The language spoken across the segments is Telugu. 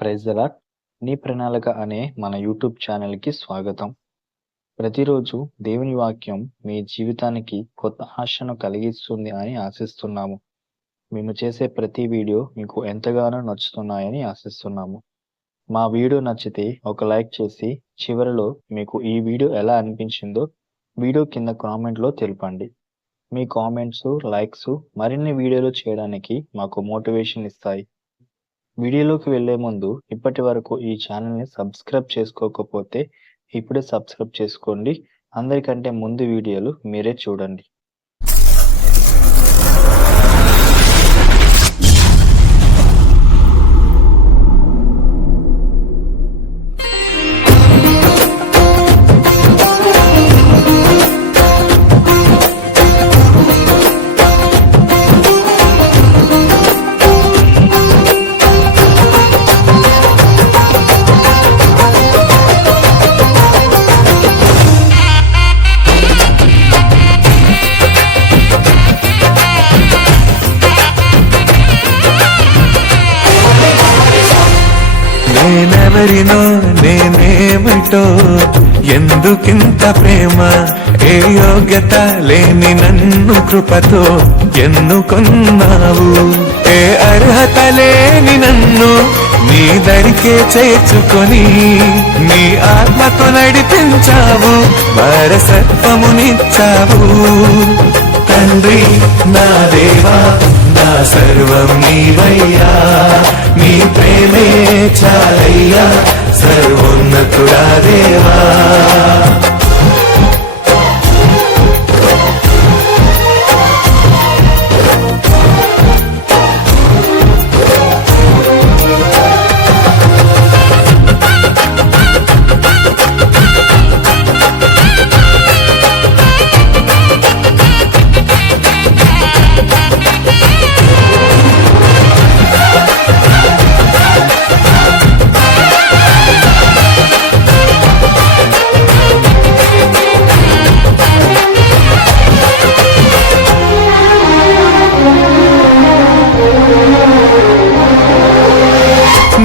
Praise the lord. నీ ప్రణాళిక అనే మన యూట్యూబ్ ఛానల్‌కి స్వాగతం. ప్రతిరోజు దేవుని వాక్యం మీ జీవితానికి కొత్త ఆశను కలిగిస్తుంది అని ఆశిస్తున్నాము. మేము చేసే ప్రతి వీడియో మీకు ఎంతగానో నచ్చుతున్నాయని ఆశిస్తున్నాము. మా వీడియో నచ్చితే ఒక లైక్ చేసి చివరిలో మీకు ఈ వీడియో ఎలా అనిపించిందో వీడియో కింద కామెంట్‌లో తెలపండి. మీ కామెంట్స్, లైక్స్ మరిన్ని వీడియోలు చేయడానికి మాకు మోటివేషన్ ఇస్తాయి. వీడియోలోకి వెళ్లే ముందు ఇప్పటి వరకు ఈ ఛానల్ని సబ్స్క్రైబ్ చేసుకోకపోతే ఇప్పుడే సబ్స్క్రైబ్ చేసుకోండి. అందరికంటే ముందు వీడియోలు మీరే చూడండి. నేనెవరినో నేనేమిటో ఎందుకింత ప్రేమ, ఏ యోగ్యత లేని నన్ను కృపతో ఎన్నుకొన్నావు, ఏ అర్హత లేని నన్ను నీ దరికే చేర్చుకొని నీ ఆత్మతో నడిపించావు, వారసత్వమునిచ్చావు. తండ్రి నా దేవా, నా సర్వం నీవయ్యా, నీ ప్రేమే చాలయ్యా, సర్వోన్నతుడా దేవా.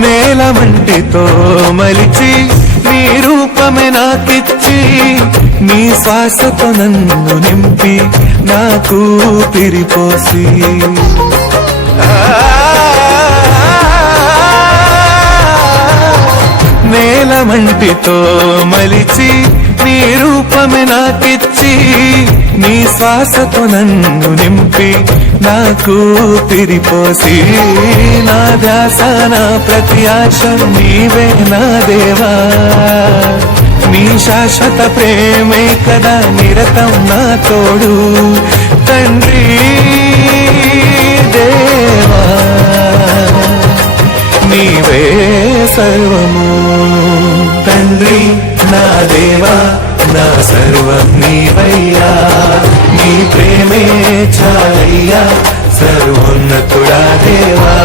నేల మంటితో మలిచి నీ రూపమే నాకిచ్చి, నీ శ్వాసతో నన్ను నింపి నాకు ఊపిరిపోసి, నేల మంటితో మలిచి నీ రూపమే నాకిచ్చి, నీ శ్వాసతో నన్ను నింపి నాకు ఊపిరిపోసి, నా ధ్యాస నా ప్రతి ఆశ నీవే నా దేవా, నీ శాశ్వత ప్రేమే కదా నిరతం నా తోడు. తండ్రి దేవా, నీవే సర్వము. తండ్రి నా దేవా, నా సర్వం నీవయ్యా, నీ ప్రేమే చాలయ్యా, సర్వోన్నతుడా దేవా.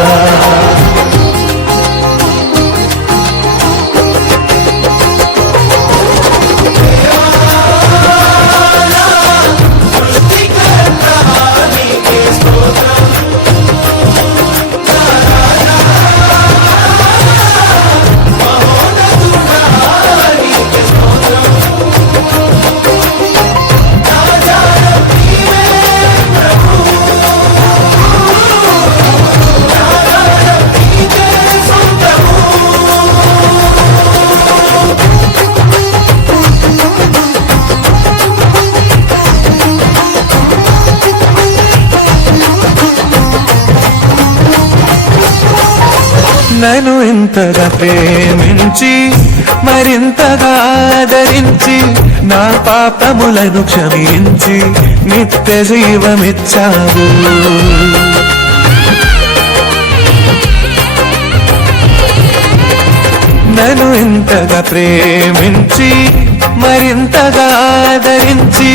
నన్ను ఇంతగా ప్రేమించి మరింతగా ఆదరించి, నా పాపములను క్షమించి నిత్య జీవమిచ్చావు. నన్ను ఇంతగా ప్రేమించి మరింతగా ఆదరించి,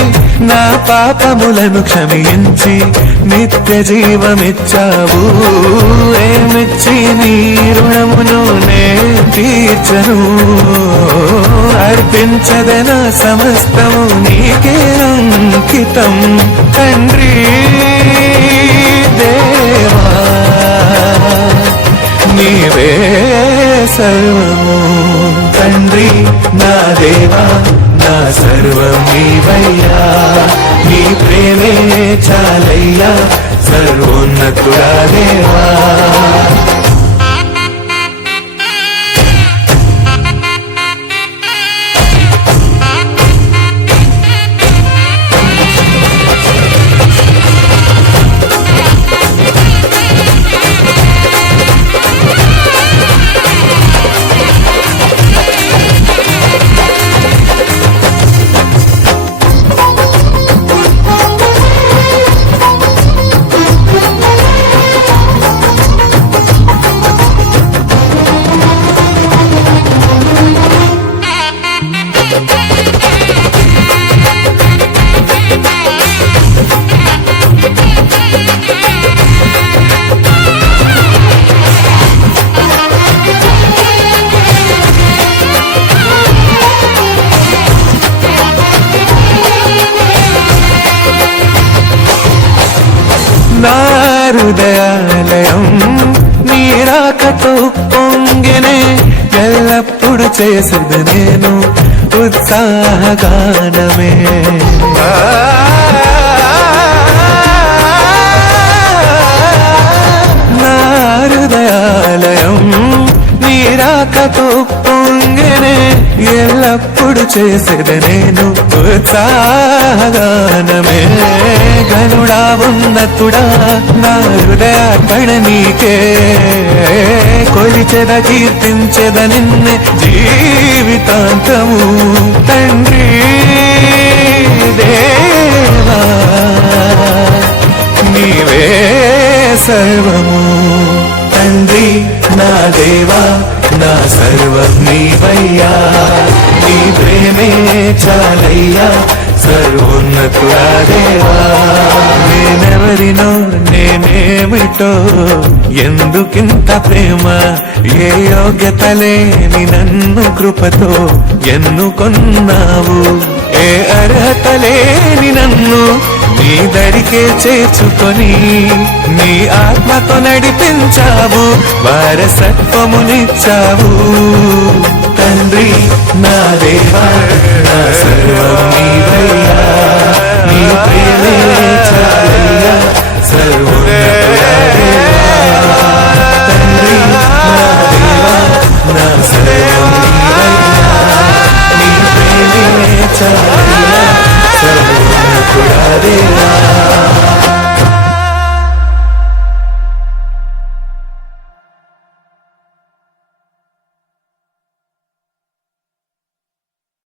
నా పాపములను క్షమించి నిత్య జీవమిచ్చావు. ఏమిచ్చి నీ రుణమును నే తీర్చను, అర్పించదన సమస్తము నీకే అంకితం. తండ్రి దేవా, నీవే సర్వము. తండ్రి నా దేవా నా సర్వం నీవయ్యా, నీ ప్రేమే చాలయ్యా సర్వోన్నతుడా దేవా. నా హృదయాలయం నీరాకతో పొంగెనే, ఎల్లప్పుడు చేసేది నేను ఉత్సాహగానమే. నా హృదయాలయం నీరాకతో పొంగెనే, ఎల్లప్పుడు చేసేది నేను ఉత్సాహగానమే. గనుడా ఉన్నతుడా నా హృదయార్పణ నీకే, కొలిచెద కీర్తించెద నిన్నే జీవితాంతము. తండ్రి దేవా నీవే సర్వము. తండ్రి నా దేవా నా సర్వం నీవయ్యా, నీ ప్రేమే చాలయ్యా సర్వోన్నతుడా దేవా. నేనెవరినో నేనేమిటో ఎందుకింత ప్రేమ, ఏ యోగ్యత లేని నన్ను కృపతో ఎన్నుకొన్నావు. ఏ అర్హత లేని నన్ను నీ దరికే చేర్చుకొని నీ ఆత్మతో నడిపించావు, వారసత్వమునిచ్చావు. తండ్రి నా దేవా నా సర్వం నీవయ్యా, నీ ప్రేమే చాలయ్యా సర్వోన్నతుడా